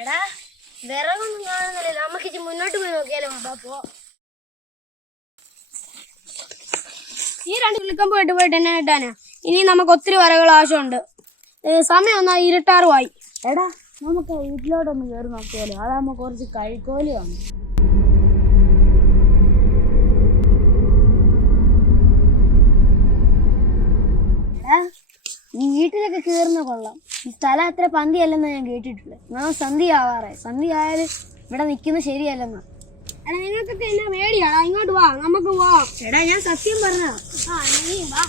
എടാ വിറകൊന്നും കാണുന്നില്ല, നമുക്ക് ഇച്ചിരി മുന്നോട്ട് പോയി നോക്കിയാലോ? പോ. ഈ 2 കിളിക്കമ്പ് പോയിട്ട് എന്നെ കിട്ടാനാ? ഇനി നമുക്ക് ഒത്തിരി വിറകൾ ആവശ്യമുണ്ട്. സമയം ഒന്നാ ഇരുട്ടാറുമായി. എടാ നമുക്ക് വീട്ടിലോട്ടൊന്ന് കയറി നോക്കിയാലോ? അതാകുമ്പോ കുറച്ച് കഴിക്കോലിയാണ്. എടാ ഈ വീട്ടിലൊക്കെ കയറുന്ന കൊള്ളാം. ഈ സ്ഥലം അത്ര പന്തിയല്ലെന്നാ ഞാൻ കേട്ടിട്ടുള്ളത്. നാം സന്ധ്യ ആവാറായി. സന്ധ്യ ആയാലും ഇവിടെ നിൽക്കുന്നത് ശരിയല്ലെന്നാ. എടാ നിങ്ങൾക്കൊക്കെ എന്നാ പേടിയാടാ? ഇങ്ങോട്ട് വാ, നമുക്ക് പോവാം. എടാ ഞാൻ സത്യം പറഞ്ഞ. നീ വാ.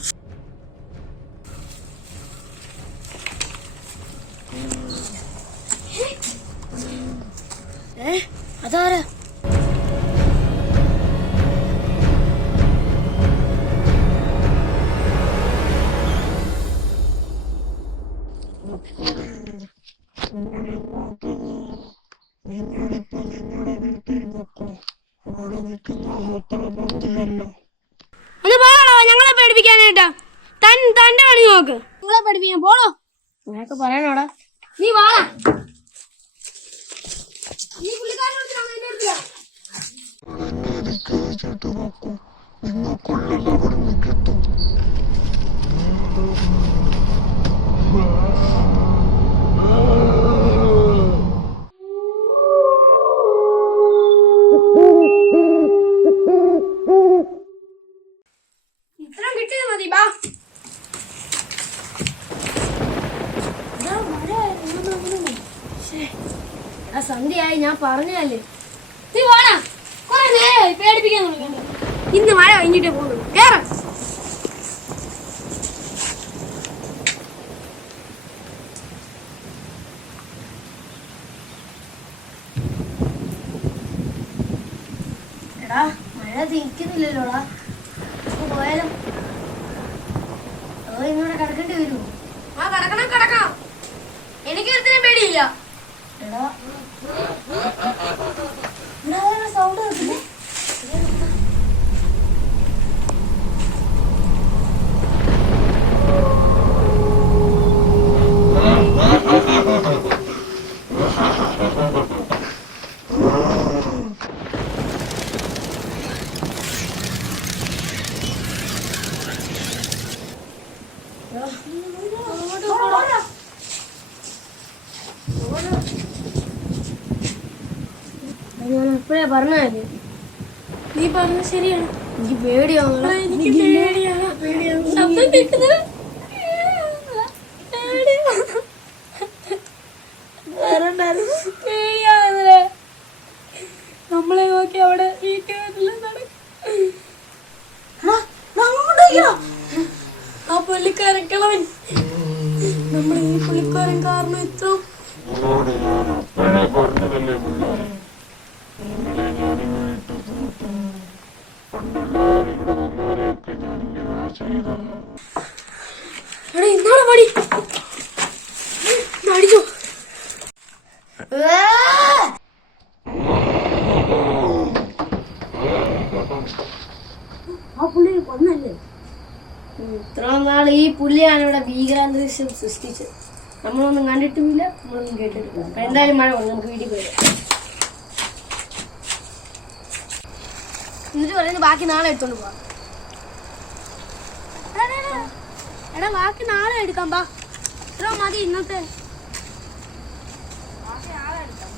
അതാരാ? ഞങ്ങളെ പഠിപ്പിക്കാനായിട്ടാ. തന്റെ പണി നോക്ക്. നിങ്ങളെ പഠിപ്പിക്കാൻ പോളോ? നിനക്ക് പറയണോടാ? നീ വാടാ. നീ പുള്ളിക്കാരനോട് എന്റെ അടുത്ത് ഇത്ര കിട്ടിയത് മതി. ബാ. സന്ധ്യയായി, ഞാൻ പറഞ്ഞല്ലേ. നീ വാടാ. കുറെ നേരമായി പേടിപ്പിക്കാൻ തുടങ്ങിയിട്ട്. ഇന്ന് മഴ കഴിഞ്ഞിട്ടേ പോകുന്നു. കേറാം. എടാ മഴ തിരിക്കുന്നില്ലല്ലോടാ. പോയാലും അതോ ഇങ്ങോട്ട് കിടക്കേണ്ടി വരുമോ? ആ കിടക്കണം. എനിക്ക് ഒരുത്തിനും പേടിയില്ല. എടാ സൗണ്ട് കേട്ടില്ലേ? ഞാൻ എപ്പോഴാ പറഞ്ഞല്ലേ? നീ പറഞ്ഞ ശരിയാണ്. എനിക്ക് പേടിയാവുന്നു. എനിക്ക് പേടിയാണ്. ശബ്ദം കേട്ടത് പേടിയാവുന്നേ. നമ്മളെ നോക്കി അവിടെ ആ പുള്ളിക്കാരൻ കിളവൻ. നമ്മൾ ഈ പുള്ളിക്കാരൻ കാരണം എത്ര ഇന്നാളെ മടി അടിച്ചോ. ആ പുള്ളി കൊന്നല്ലേ? ഇത്ര നാൾ ഈ പുള്ളിയാണ് ഇവിടെ ഭീകരാന്തരീക്ഷം സൃഷ്ടിച്ചത്. നമ്മളൊന്നും കണ്ടിട്ടുമില്ല, നമ്മളൊന്നും കേട്ടിട്ടില്ല. എന്തായാലും മഴ വന്നു, നമുക്ക് വീട്ടിൽ പോയി. എന്നിട്ട് പറയുന്നത് ബാക്കി നാളെ എടുത്തോണ്ട് പോവാം. എടാ ബാക്കി നാളെ എടുക്കാം. ബാ ഇത്ര മതി ഇന്നത്തെ. ബാക്കി നാളെ എടുക്കാം.